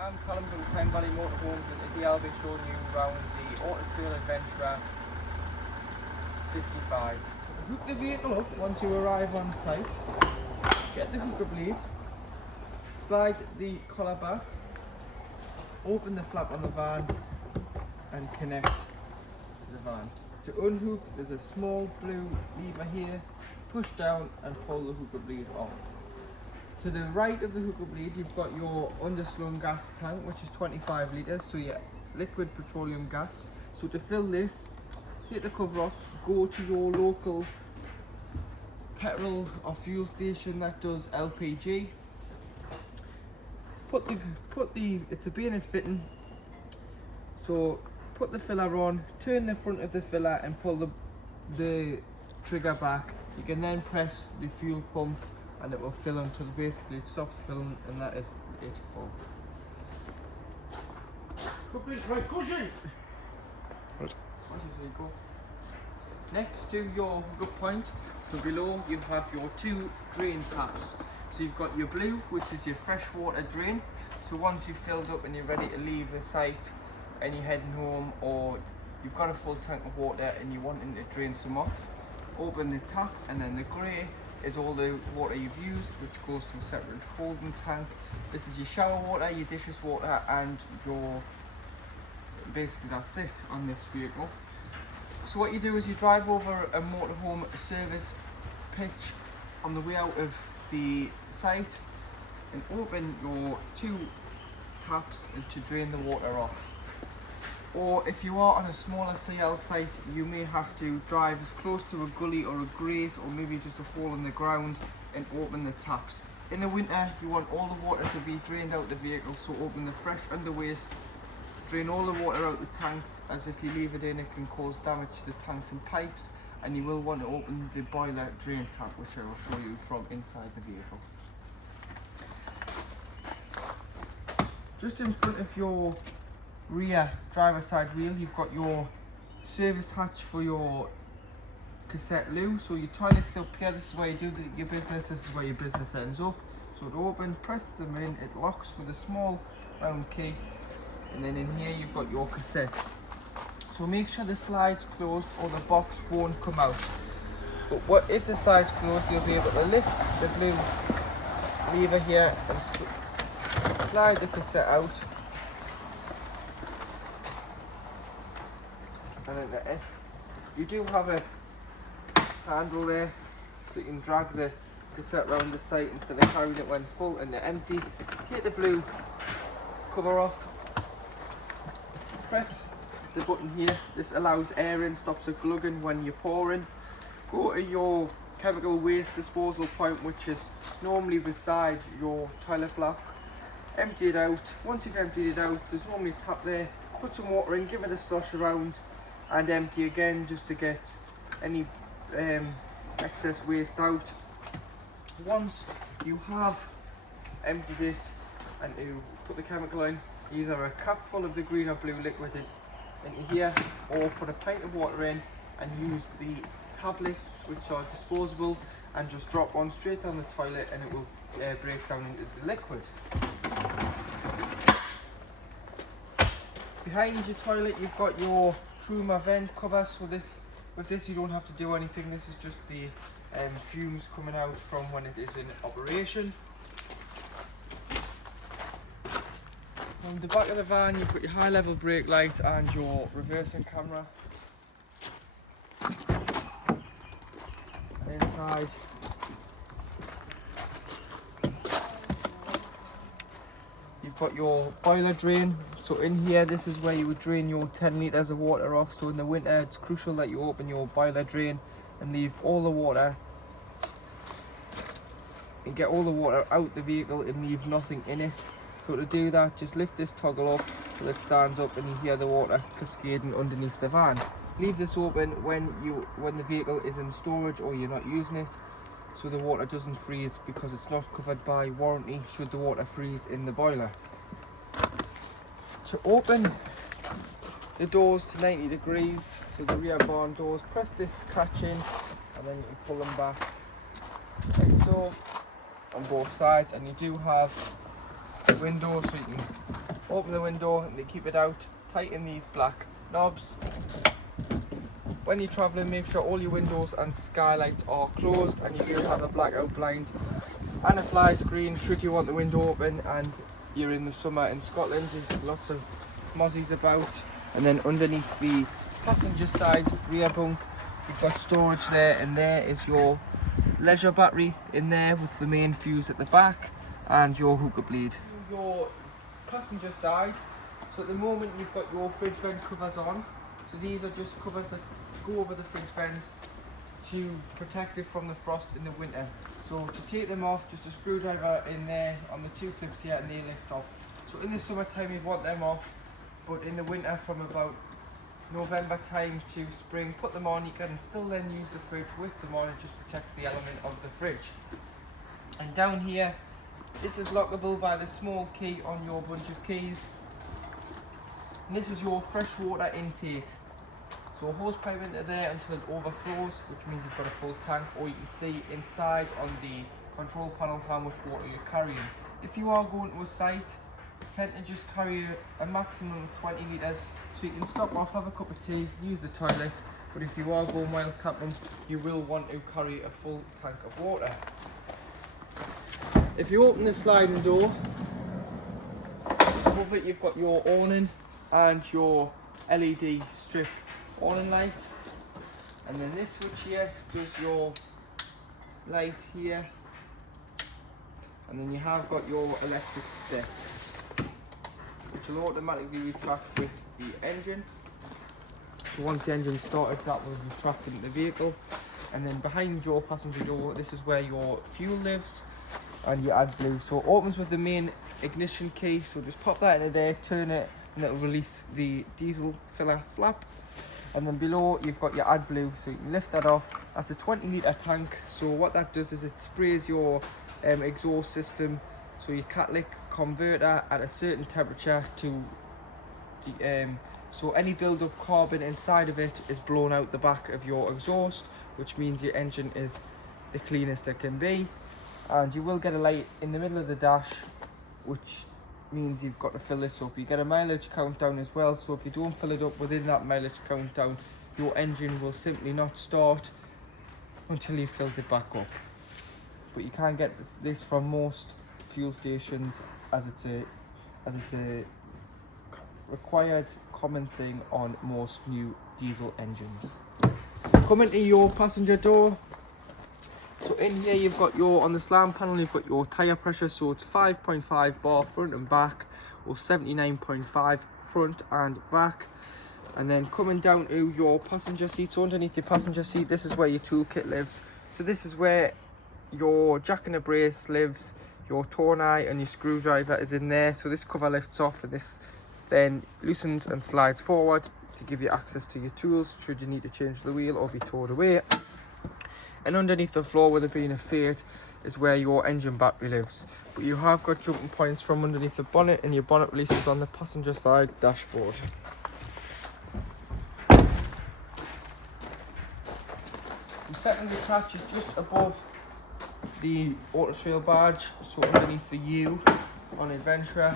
I'm Callum from Tyne Valley Motorhomes, and today I'll be showing you around the Auto Trail Adventurer 55. So hook the vehicle up once you arrive on site, get the hooker blade, slide the collar back, open the flap on the van and connect to the van. To unhook, there's a small blue lever here, push down and pull the hooker blade off. To the right of the hooker blade, you've got your underslung gas tank, which is 25 litres, so your liquid petroleum gas. So to fill this, take the cover off, go to your local petrol or fuel station that does LPG. It's a bayonet fitting, so put the filler on, turn the front of the filler and pull the trigger back. You can then press the fuel pump and it will fill until basically it stops filling, and that is it full. Right, cushion! Right. Go. Next to your hookup point, so below you have your two drain taps. So you've got your blue, which is your freshwater drain. So once you've filled up and you're ready to leave the site and you're heading home, or you've got a full tank of water and you're wanting to drain some off, open the tap, and then the grey is all the water you've used, which goes to a separate holding tank. This is your shower water, your dishes water, and your, basically that's it on this vehicle. So what you do is you drive over a motorhome service pitch on the way out of the site and open your two taps to drain the water off. Or if you are on a smaller CL site, you may have to drive as close to a gully or a grate, or maybe just a hole in the ground, and open the taps. In the winter, you want all the water to be drained out the vehicle, so open the fresh underwaste, drain all the water out the tanks, as if you leave it in it can cause damage to the tanks and pipes. And you will want to open the boiler drain tap, which I will show you from inside the vehicle. Just in front of your rear driver side wheel, you've got your service hatch for your cassette loo. So your toilet's up here, this is where you do your business, this is where your business ends up. So to open, press them in, it locks with a small round key, and then in here you've got your cassette. So make sure the slide's closed or the box won't come out. But if the slide's closed, you'll be able to lift the blue lever here and slide the cassette out. And then you do have a handle there, so you can drag the cassette around the site instead of carrying it when full and empty. Take the blue cover off, press the button here. This allows air in, stops it glugging when you're pouring. Go to your chemical waste disposal point, which is normally beside your toilet block. Empty it out. Once you've emptied it out, there's normally a tap there. Put some water in, give it a slosh around, and empty again just to get any excess waste out. Once you have emptied it and you put the chemical in, either a cap full of the green or blue liquid into here, or put a pint of water in and use the tablets, which are disposable, and just drop one straight down the toilet and it will break down into the liquid. Behind your toilet you've got your Truma vent cover, so with this you don't have to do anything. This is just the fumes coming out from when it is in operation. On the back of the van you've got your high level brake light and your reversing camera. And inside you've got your boiler drain. So in here, this is where you would drain your 10 litres of water off. So in the winter, it's crucial that you open your boiler drain and leave all the water, and get all the water out the vehicle and leave nothing in it. So to do that, just lift this toggle up till it stands up and you hear the water cascading underneath the van. Leave this open when the vehicle is in storage or you're not using it, so the water doesn't freeze, because it's not covered by warranty should the water freeze in the boiler. To open the doors to 90 degrees, so the rear barn doors, press this catch in and then you can pull them back like so on both sides, and you do have windows so you can open the window and they keep it out, tighten these black knobs. When you're travelling, make sure all your windows and skylights are closed, and you do have a blackout blind and a fly screen should you want the window open and you're in the summer in Scotland. There's lots of mozzies about. And then underneath the passenger side rear bunk, you've got storage there, and there is your leisure battery in there with the main fuse at the back and your hookup lead. Your passenger side, so at the moment you've got your fridge vent covers on. So these are just covers that go over the fridge vents to protect it from the frost in the winter. So to take them off, just a screwdriver in there on the two clips here and they lift off. So in the summertime you want them off, but in the winter from about November time to spring, put them on. You can still then use the fridge with them on. It just protects the element of the fridge. And down here, this is lockable by the small key on your bunch of keys. And this is your fresh water intake. So hose pipe into there until it overflows, which means you've got a full tank, or you can see inside on the control panel how much water you're carrying. If you are going to a site, tend to just carry a maximum of 20 litres, so you can stop off, have a cup of tea, use the toilet, but if you are going wild camping, you will want to carry a full tank of water. If you open the sliding door, above it you've got your awning and your LED strip awning light, and then this switch here does your light here, and then you have got your electric step, which will automatically retract with the engine. So once the engine started, that will retract into the vehicle. And then behind your passenger door, this is where your fuel lives and your AdBlue. So it opens with the main ignition key, so just pop that into there, turn it, and it'll release the diesel filler flap. And then below you've got your AdBlue, so you can lift that off. That's a 20-litre tank, so what that does is it sprays your exhaust system, so your catalytic converter at a certain temperature to so any build-up carbon inside of it is blown out the back of your exhaust, which means your engine is the cleanest it can be. And you will get a light in the middle of the dash, which means you've got to fill this up. You get a mileage countdown as well, so if you don't fill it up within that mileage countdown, your engine will simply not start until you've filled it back up. But you can get this from most fuel stations, as it's a required common thing on most new diesel engines. Coming to your passenger door, so in here you've got your, on the slam panel you've got your tyre pressure, so it's 5.5 bar front and back, or 79.5 front and back. And then coming down to your passenger seat, so underneath your passenger seat, this is where your toolkit lives. So this is where your jack and a brace lives, your tornai and your screwdriver is in there. So this cover lifts off and this then loosens and slides forward to give you access to your tools should you need to change the wheel or be towed away. And underneath the floor, with it being a Fiat, is where your engine battery lives. But you have got jumping points from underneath the bonnet, and your bonnet releases on the passenger side dashboard. The second attach is just above the Auto Trail badge, so underneath the U on Adventurer.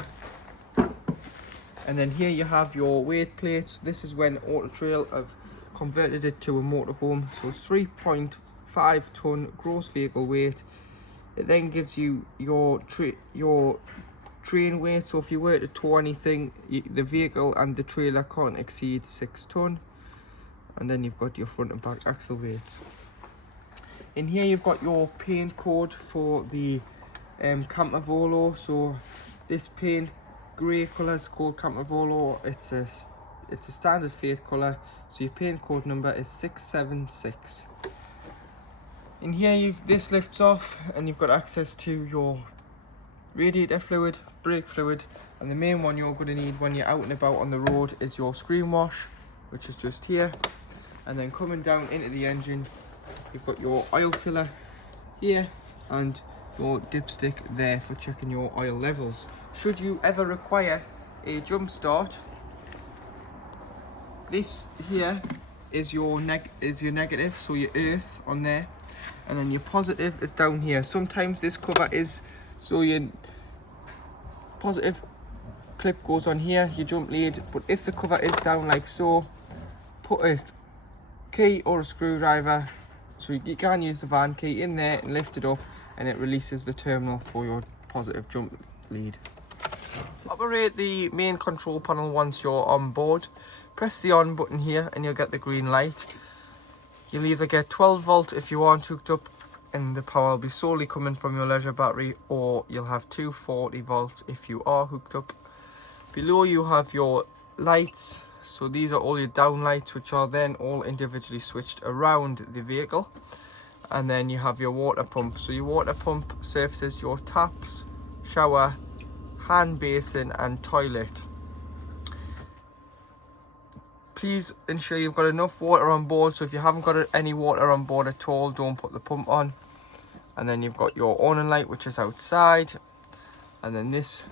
And then here you have your weight plates. This is when Auto Trail have converted it to a motorhome, so 3.5 ton gross vehicle weight. It then gives you your train weight, so if you were to tow anything, the vehicle and the trailer can't exceed 6 ton. And then you've got your front and back axle weights. In here you've got your paint code for the Camper Volo. So this paint grey colour is called Camper Volo. It's a standard Fiat colour, so your paint code number is 676. In here this lifts off and you've got access to your radiator fluid, brake fluid, and the main one you're going to need when you're out and about on the road is your screen wash, which is just here. And then coming down into the engine, you've got your oil filler here and your dipstick there for checking your oil levels. Should you ever require a jump start, this here is your negative, so your earth on there, and then your positive is down here. Sometimes this cover is so your positive clip goes on here, your jump lead, but if the cover is down like so, put a key or a screwdriver, so you can use the van key in there and lift it up, and it releases the terminal for your positive jump lead. To operate the main control panel once you're on board, press the on button here and you'll get the green light. You'll either get 12 volt if you aren't hooked up and the power will be solely coming from your leisure battery, or you'll have 240 volts if you are hooked up. Below you have your lights, so these are all your down lights, which are then all individually switched around the vehicle. And then you have your water pump, so your water pump services your taps, shower, hand basin and toilet. Please ensure you've got enough water on board, so if you haven't got any water on board at all, don't put the pump on. And then you've got your awning light, which is outside, and then this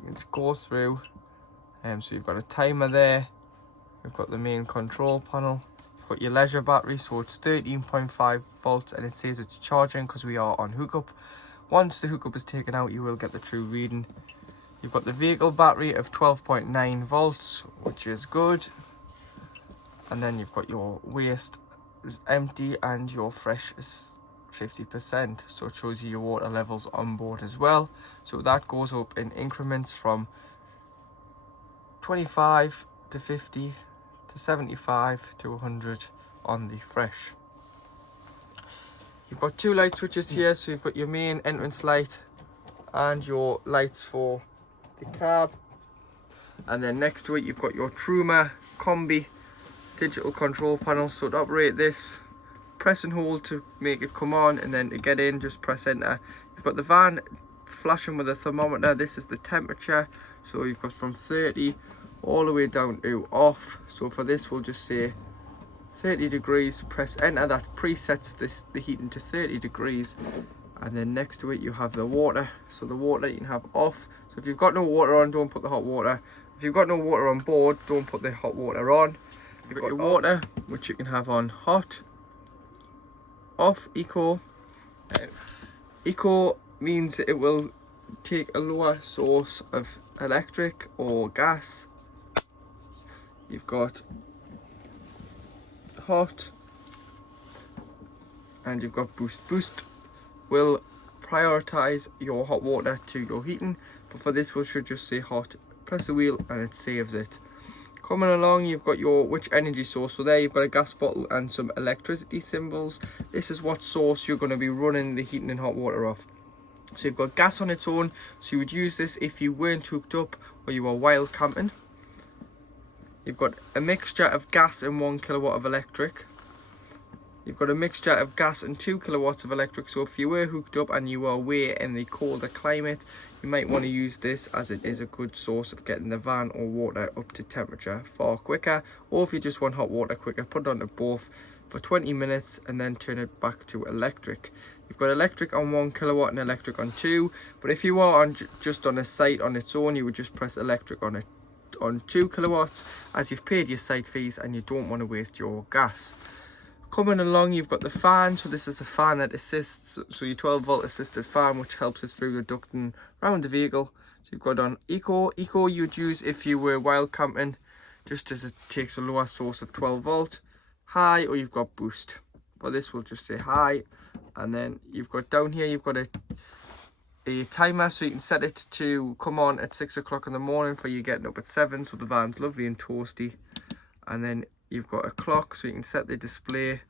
you can just go through. So you've got a timer there, you've got the main control panel, you've got your leisure battery, so it's 13.5 volts and it says it's charging because we are on hookup. Once the hookup is taken out, you will get the true reading. You've got the vehicle battery of 12.9 volts, which is good. And then you've got your waste is empty and your fresh is 50%. So it shows you your water levels on board as well. So that goes up in increments from 25 to 50 to 75 to 100 on the fresh. You've got two light switches here, so you've got your main entrance light and your lights for the cab, and then next to it you've got your Truma Combi digital control panel. So to operate this, press and hold to make it come on, and then to get in just press enter. You've got the van flashing with a thermometer. This is the temperature, so you've got from 30 all the way down to off. So for this we'll just say 30 degrees, press enter. That presets the heating to 30 degrees. And then next to it you have the water, so the water you can have off. So if you've got no water on, don't put the hot water. If you've got no water on board, don't put the hot water on. You've got your water, which you can have on hot, off, eco. Eco means it will take a lower source of electric or gas. You've got hot, and you've got boost. Boost will prioritize your hot water to your heating, but for this we should just say hot. Press the wheel and it saves it. Coming along, you've got your which energy source. So there you've got a gas bottle and some electricity symbols. This is what source you're going to be running the heating and hot water off. So you've got gas on its own, so you would use this if you weren't hooked up or you were wild camping. You've got a mixture of gas and 1 kilowatt of electric. You've got a mixture of gas and 2 kilowatts of electric. So if you were hooked up and you were away in the colder climate, you might want to use this, as it is a good source of getting the van or water up to temperature far quicker. Or if you just want hot water quicker, put it onto both for 20 minutes and then turn it back to electric. You've got electric on 1 kilowatt and electric on 2. But if you are on just on a site on its own, you would just press electric on it on 2 kilowatts, as you've paid your site fees and you don't want to waste your gas. Coming along, you've got the fan. So this is the fan that assists, so your 12 volt assisted fan, which helps us through the ducting around the vehicle. So you've got on eco. Eco you'd use if you were wild camping, just as it takes a lower source of 12 volt. High, or you've got boost. For this we'll just say high. And then you've got down here, you've got a timer, so you can set it to come on at 6 o'clock in the morning for you getting up at 7, so the van's lovely and toasty. And then you've got a clock, so you can set the display.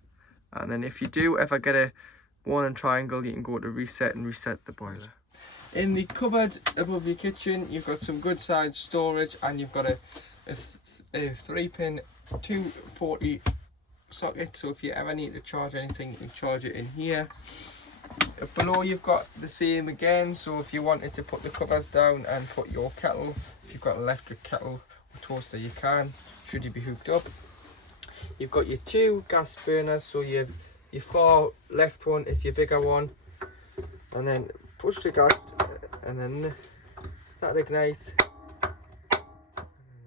And then if you do ever get a warning triangle, you can go to reset and reset the boiler. In the cupboard above your kitchen, you've got some good size storage, and you've got a 3-pin 240 socket, so if you ever need to charge anything, you can charge it in here. Below you've got the same again, so if you wanted to put the covers down and put your kettle, if you've got an electric kettle or toaster, you can, should you be hooked up. You've got your 2 gas burners, so your far left one is your bigger one, and then push the gas and then that ignites, and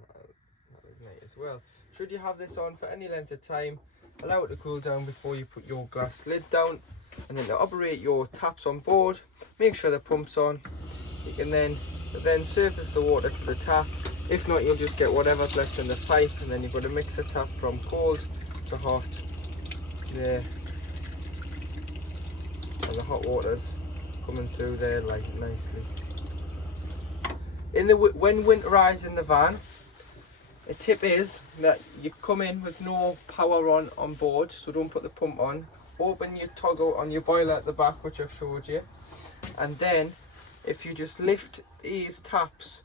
that'll ignite as well. Should you have this on for any length of time, allow it to cool down before you put your glass lid down. And then to operate your taps on board, make sure the pump's on, you can then surface the water to the tap. If not, you'll just get whatever's left in the pipe, and then you've got a mixer tap from cold to hot there, and the hot water's coming through there like nicely. When winterized in the van, a tip is that you come in with no power on board, so don't put the pump on. Open your toggle on your boiler at the back, which I've showed you, and then if you just lift these taps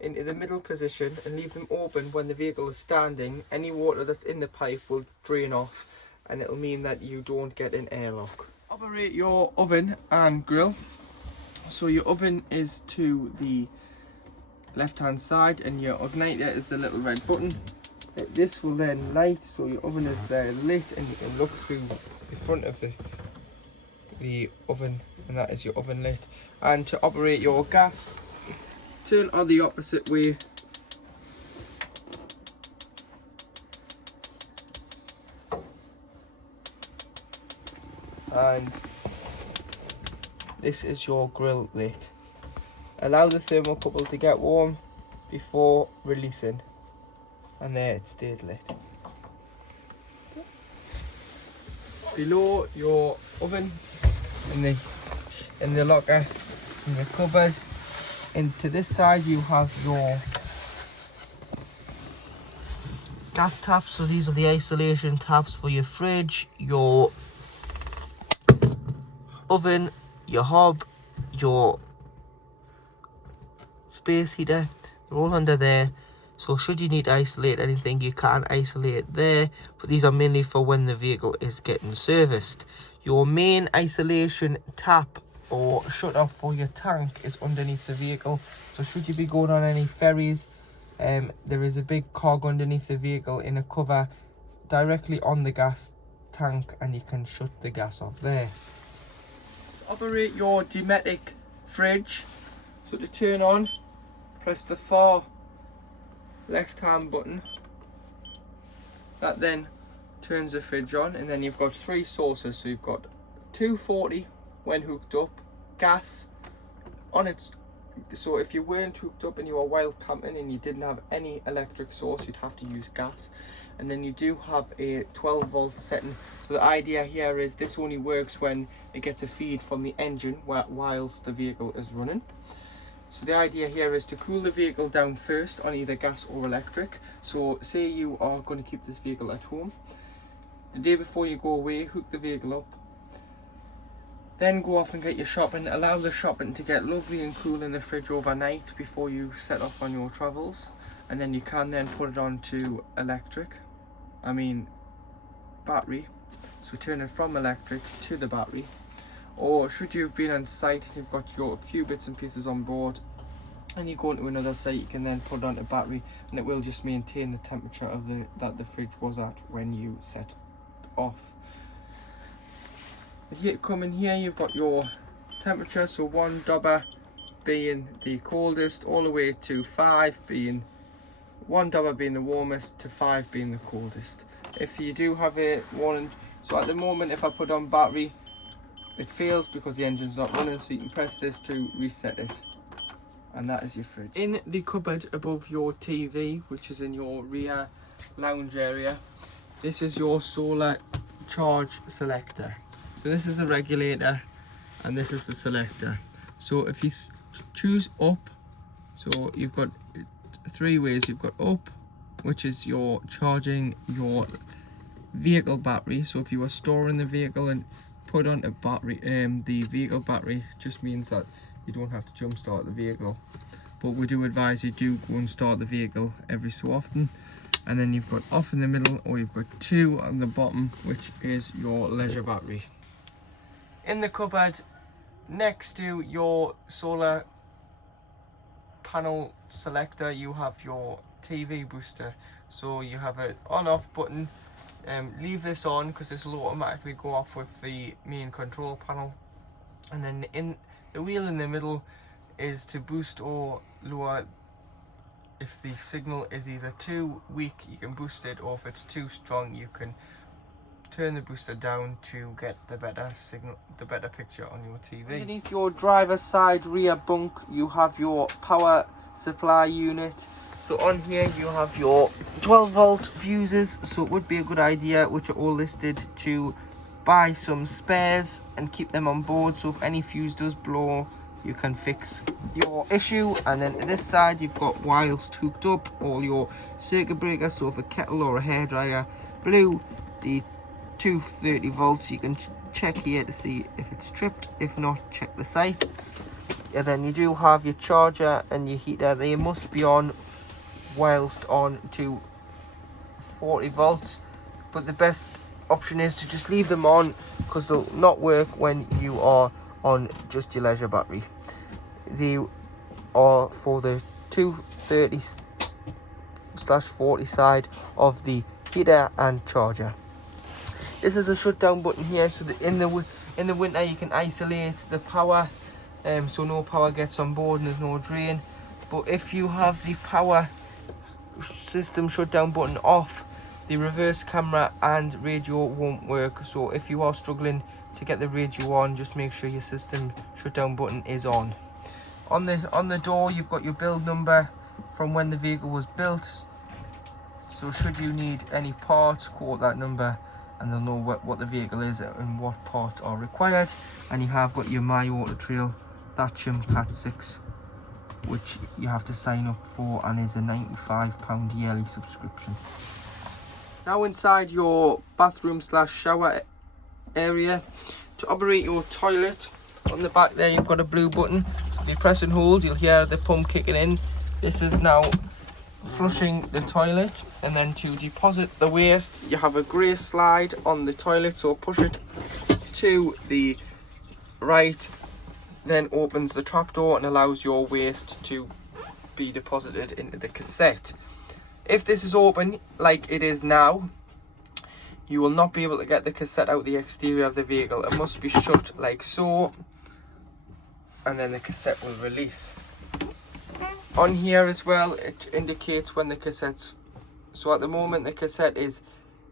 into the middle position and leave them open when the vehicle is standing, any water that's in the pipe will drain off, and it'll mean that you don't get an airlock. Operate your oven and grill. So your oven is to the left hand side and your igniter is the little red button. This will then light, so your oven is there lit, and you can look through the front of the oven, and that is your oven lit. And to operate your gas, turn on the opposite way. And this is your grill lit. Allow the thermocouple to get warm before releasing, and there it stayed lit. Below your oven, in the locker, in the cupboard, and to this side you have your gas taps. So these are the isolation taps for your fridge, your oven, your hob, your space heater. They're all under there, so should you need to isolate anything, you can isolate there, but these are mainly for when the vehicle is getting serviced. Your main isolation tap or shut off for your tank is underneath the vehicle, so should you be going on any ferries, there is a big cog underneath the vehicle in a cover directly on the gas tank, and you can shut the gas off there. Operate your Dometic fridge. So to turn on, press the far left hand button. That then turns the fridge on, and then you've got three sources. So you've got 240 when hooked up, gas on it. So if you weren't hooked up and you were wild camping and you didn't have any electric source, you'd have to use gas. And then you do have a 12 volt setting. So the idea here is this only works when it gets a feed from the engine whilst the vehicle is running. So the idea here is to cool the vehicle down first on either gas or electric. So say you are going to keep this vehicle at home. The day before you go away, hook the vehicle up. Then go off and get your shopping. Allow the shopping to get lovely and cool in the fridge overnight before you set off on your travels. And then you can then put it on to battery. So turn it from electric to the battery. Or should you have been on site and you've got your few bits and pieces on board and you go into another site, you can then put it on a battery, and it will just maintain the temperature of that the fridge was at when you set off. Here, come in here, you've got your temperature, so 1 dobber being the coldest, all the way to 5 being 1 dobber being the warmest to 5 being the coldest. If you do have a warning, so at the moment if I put on battery, it fails because the engine's not running, so you can press this to reset it, and that is your fridge. In the cupboard above your TV, which is in your rear lounge area, this is your solar charge selector. So this is a regulator and this is the selector. So if you choose up, so you've got 3 ways. You've got up, which is your charging your vehicle battery. So if you are storing the vehicle and put on a battery, the vehicle battery just means that you don't have to jump start the vehicle, but we do advise you do go and start the vehicle every so often. And then you've got off in the middle, or you've got 2 on the bottom, which is your leisure battery. In the cupboard next to your solar panel selector, you have your TV booster. So you have an on off button. Leave this on because this will automatically go off with the main control panel, and then in the wheel in the middle is to boost or lower. If the signal is either too weak, you can boost it, or if it's too strong, you can turn the booster down to get the better signal, the better picture on your TV. Underneath your driver's side rear bunk, you have your power supply unit. So on here you have your 12 volt fuses, so it would be a good idea, which are all listed, to buy some spares and keep them on board, so if any fuse does blow you can fix your issue. And then to this side you've got, whilst hooked up, all your circuit breakers. So if a kettle or a hairdryer blew, the 230 volts, you can check here to see if it's tripped. If not, check the site. And then you do have your charger and your heater. They must be on whilst on to 40 volts, but the best option is to just leave them on, because they'll not work when you are on just your leisure battery. They are for the 230/40 side of the heater and charger. This is a shutdown button here, so that in the winter you can isolate the power, so no power gets on board and there's no drain. But if you have the power system shutdown button off, the reverse camera and radio won't work. So if you are struggling to get the radio on, just make sure your system shutdown button is on. On the door you've got your build number from when the vehicle was built, so should you need any parts, quote that number and they'll know what the vehicle is and what parts are required. And you have got your My Auto Trail Thatcham Cat 6, which you have to sign up for, and is a £95 yearly subscription. Now inside your bathroom / shower area, to operate your toilet, on the back there you've got a blue button. If you press and hold, you'll hear the pump kicking in. This is now flushing the toilet. And then to deposit the waste, you have a grey slide on the toilet, so push it to the right, then opens the trapdoor and allows your waste to be deposited into the cassette. If this is open like it is now, you will not be able to get the cassette out the exterior of the vehicle. It must be shut like so, and then the cassette will release. On here as well, it indicates when the cassette's, so at the moment the cassette is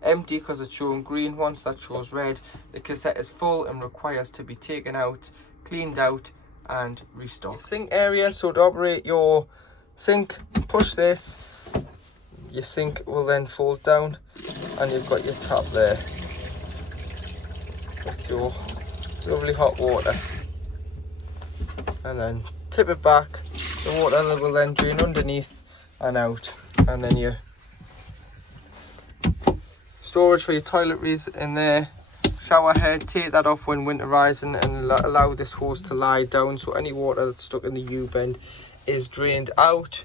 empty because it's showing green. Once that shows red, the cassette is full and requires to be taken out, cleaned out and restocked. Sink area, so to operate your sink, push this, your sink will then fold down and you've got your tap there with your lovely hot water, and then tip it back. The water will then drain underneath and out, and then your storage for your toiletries in there. Shower head, take that off when winterizing and allow this hose to lie down, so any water that's stuck in the U-bend is drained out.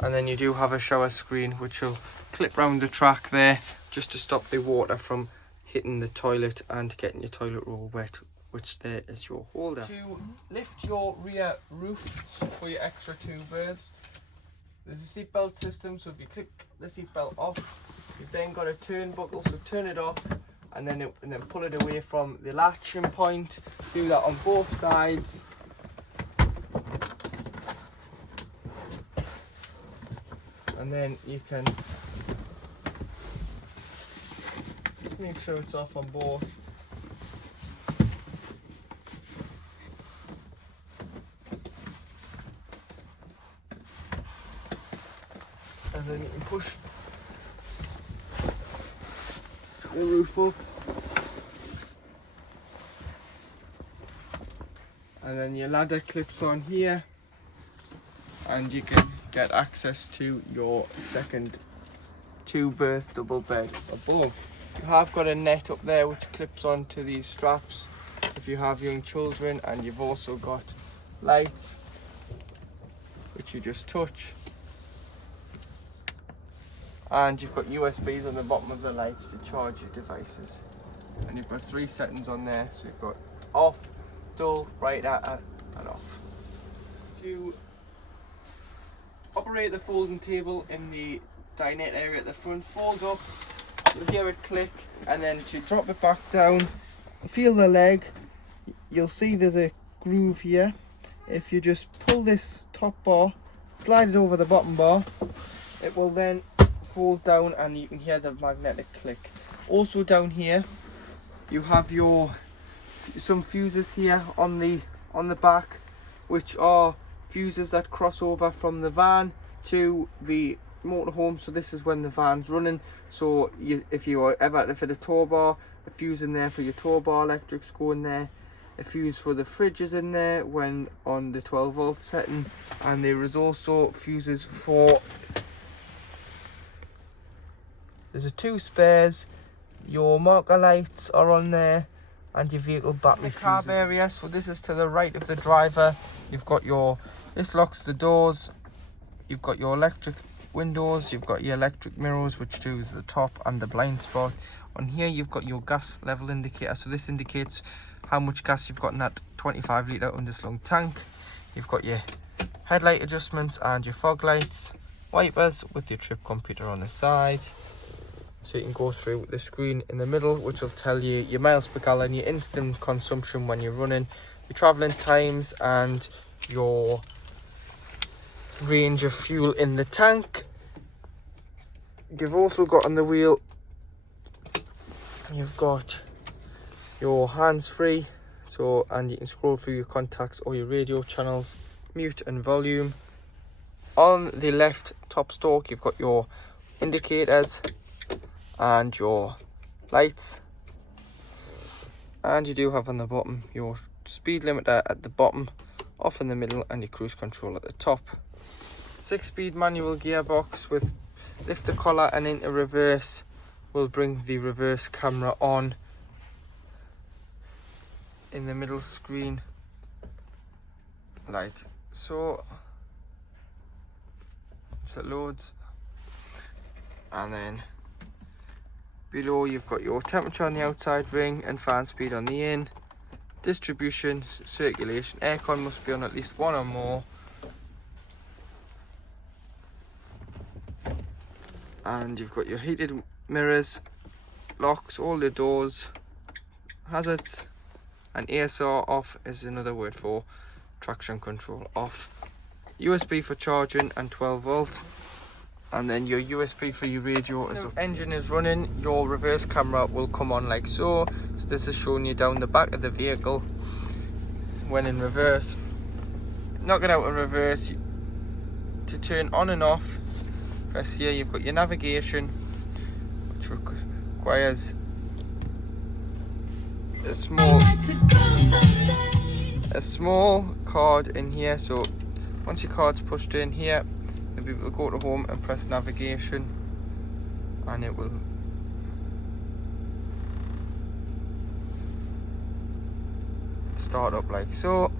And then you do have a shower screen which will clip round the track there, just to stop the water from hitting the toilet and getting your toilet roll wet, which there is your holder. To lift your rear roof for your extra 2 berths, there's a seatbelt system, so if you click the seatbelt off, you've then got a turnbuckle, so turn it off and then pull it away from the latching point. Do that on both sides. And then you can just make sure it's off on both. And then you can push the roof up. And then your ladder clips on here, and you can get access to your second 2-berth double bed above. You have got a net up there which clips onto these straps if you have young children, and you've also got lights which you just touch, and you've got USBs on the bottom of the lights to charge your devices. And you've got 3 settings on there, so you've got off, dull, brighter and off. To operate the folding table in the dinette area at the front, fold up, you'll hear it click, and then to drop it back down, feel the leg, you'll see there's a groove here. If you just pull this top bar, slide it over the bottom bar, it will then fold down and you can hear the magnetic click. Also down here, you have some fuses here on the back, which are fuses that cross over from the van to the motorhome. So this is when the van's running. So if you are ever to fit a tow bar, a fuse in there for your tow bar electrics go in there. A fuse for the fridge is in there when on the 12 volt setting, and there is also fuses for, there's 2 spares, your marker lights are on there, and your vehicle battery fuses. The cab area, so this is to the right of the driver. You've got this locks the doors, you've got your electric windows, you've got your electric mirrors, which do the top and the blind spot. On here you've got your gas level indicator, so this indicates how much gas you've got in that 25 litre underslung tank. You've got your headlight adjustments and your fog lights, wipers with your trip computer on the side. So you can go through the screen in the middle, which will tell you your miles per gallon, your instant consumption when you're running, your travelling times, and your range of fuel in the tank. You've also got on the wheel, you've got your hands-free, and you can scroll through your contacts or your radio channels, mute and volume. On the left top stalk you've got your indicators and your lights, and you do have on the bottom your speed limiter at the bottom, off in the middle, and your cruise control at the top. 6-speed manual gearbox with lift the collar and into reverse will bring the reverse camera on in the middle screen like so. So it loads, and then below you've got your temperature on the outside ring and fan speed on the in, distribution, circulation, aircon must be on at least 1 or more, and you've got your heated mirrors, locks, all the doors, hazards, and ASR off is another word for traction control off. USB for charging and 12 volt, and then your USB for your radio. As the engine is running, your reverse camera will come on like so. So this is showing you down the back of the vehicle when in reverse. Knock it out of reverse to turn on and off. Press here. You've got your navigation, which requires a small card in here. So once your card's pushed in here, you'll be able to go to home and press navigation, and it will start up like so.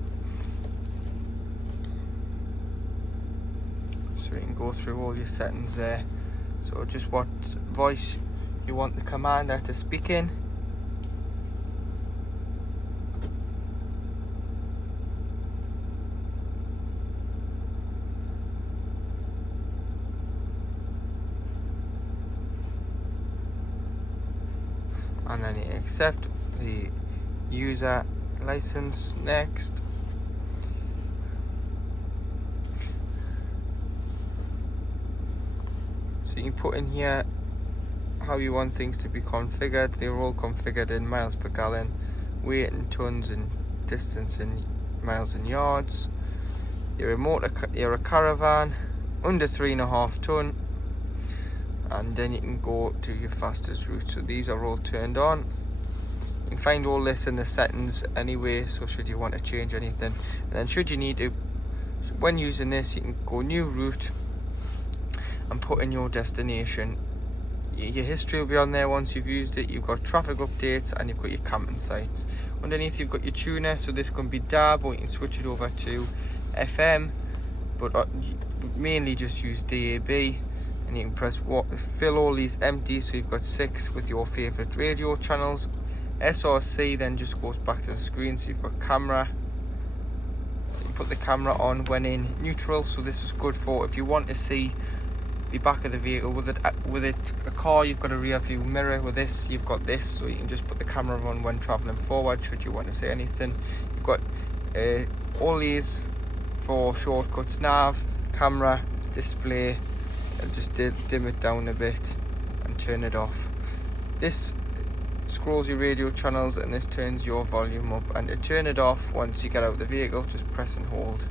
So you can go through all your settings there. So just what voice you want the commander to speak in. And then you accept the user license. Next. So you can put in here how you want things to be configured. They're all configured in miles per gallon, weight in tons, and distance in miles and yards. You're a caravan under 3.5 ton. And then you can go to your fastest route. So these are all turned on. You can find all this in the settings anyway, so should you want to change anything, and then should you need to, when using this, you can go new route and put in your destination. Your history will be on there once you've used it. You've got traffic updates, and you've got your camping sites. Underneath you've got your tuner, so this can be DAB, or you can switch it over to FM, but mainly just use DAB. And you can press fill all these empty, so you've got 6 with your favourite radio channels. SRC then just goes back to the screen, so you've got camera. You put the camera on when in neutral, so this is good for if you want to see the back of the vehicle. With a car you've got a rear view mirror. With this you've got this, so you can just put the camera on when travelling forward should you want to say anything. You've got all these for shortcuts: nav, camera, display. I'll just dim it down a bit and turn it off. This scrolls your radio channels, and this turns your volume up. And to turn it off, once you get out of the vehicle, just press and hold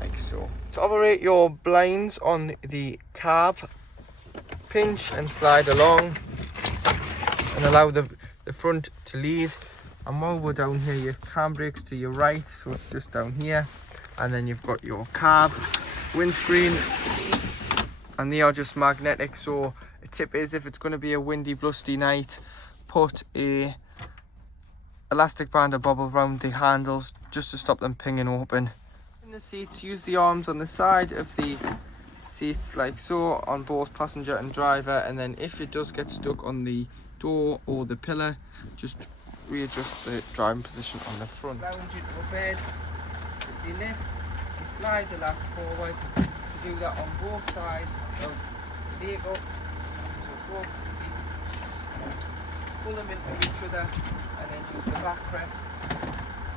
like so. To operate your blinds on the cab, pinch and slide along and allow the front to lead. And while we're down here, your handbrake's to your right, so it's just down here. And then you've got your cab, windscreen, and they are just magnetic. So a tip is, if it's going to be a windy, blusty night, put a elastic band or bobble around the handles just to stop them pinging open. In the seats, use the arms on the side of the seats like so, on both passenger and driver, and then if it does get stuck on the door or the pillar, just readjust the driving position on the front. Lounge into a bed, you lift and slide the lats forward. You do that on both sides of the vehicle, so both the seats, pull them into each other, and then use the backrests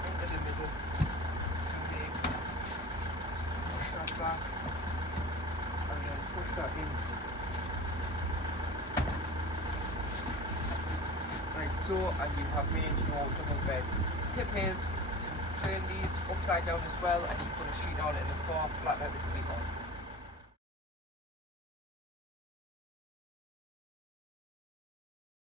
into the middle to make, push that back and then push that in like so, and you have made your double bed. Tip is to turn these upside down as well, and you put a sheet on it in the far flatter to sleep on.